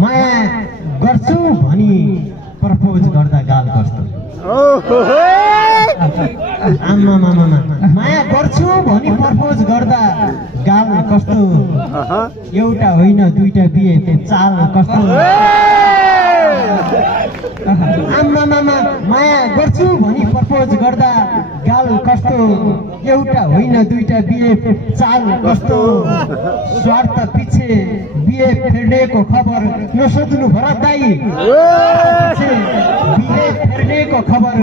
माया गर्छु भनी प्रपोज गर्दा गाल कस्तो आमा मामा माया गर्छु भनी प्रपोज गर्दा गाल कस्तो एउटा होइन दुईटा बिहे चाल कस्तो आमा मामा माया गर्छु भनी प्रपोज गर्दा गाल कस्तो एउटा होइन दुईटा बिहे चाल कस्तो स्वार्थ पिछे बिहे फेर्नेको खबर नसोध्नु भरत दाइ बिहे फेर्नेको खबर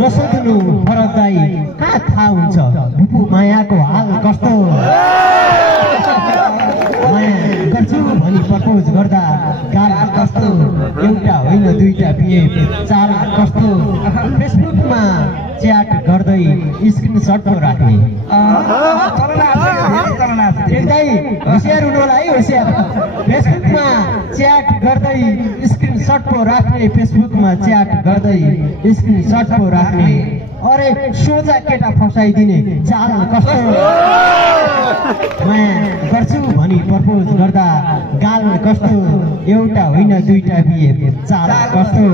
नसोध्नु भरत दाइ कहाँ थाहा हुन्छ बुबु मायाको हाल कस्तो माया गर्छु भनी प्रपोज गर्दा गाल कस्तो एउटा होइन दुईटा बिहे चाल कस्तो फेसबुकमा च्याट गर्दै स्क्रिनसट पो राख्ने होसियार हुनु होला है होसियार फेसबुकमा च्याट गर्दै स्क्रिनसट पो राख्ने फेसबुकमा च्याट गर्दै स्क्रिनसट पो राख्ने अरे सोझा केटा फसाइदिने चाल कस्तो माया गर्छु भनी प्रपोज गर्दा गाल कस्तो एउटा होइन दुईटा बिहे चाल कस्तो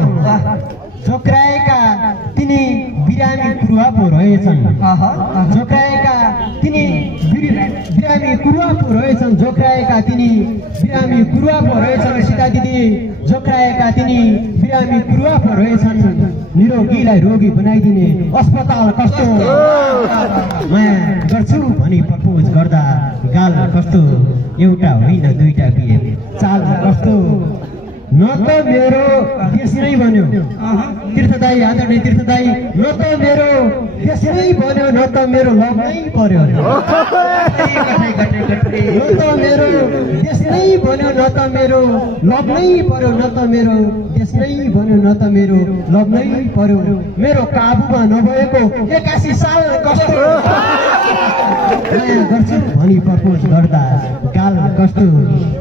झोक्राएका तिनी बिरामी कुरुवा पो रहेछन् झोक्राएका तिनी बिरामी कुरुवा पो रहेछन् झोक्राएका तिनी बिरामी कुरुवा पो रहेछन् सीता दिदी झोक्राएका तिनी बिरामी कुरुवा पो रहेछन् निरोगीलाई रोगी बनाइदिने अस्पताल कस्तो माया गर्छु भनी प्रपोज गर्दा गाल कस्तो एउटा होइन दुईटा बिहे चाल कस्तो न त मेरो देश नै बन्यो तीर्थदाई आदरणीय तीर्थदाई न त मेरो देश नै बन्यो न त मेरो लभ नै पर्यो न त मेरो देश नै बन्यो न त मेरो लभ नै पर्यो न त मेरो देश नै बन्यो न त मेरो लभ नै पर्यो मेरो काबुमा नभएको 81 साल कस्तो माया गर्छु भनी प्रपोज गर्दा गाल कस्तो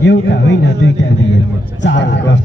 एउटा होइन दुईटा बिहे चाल कस्तो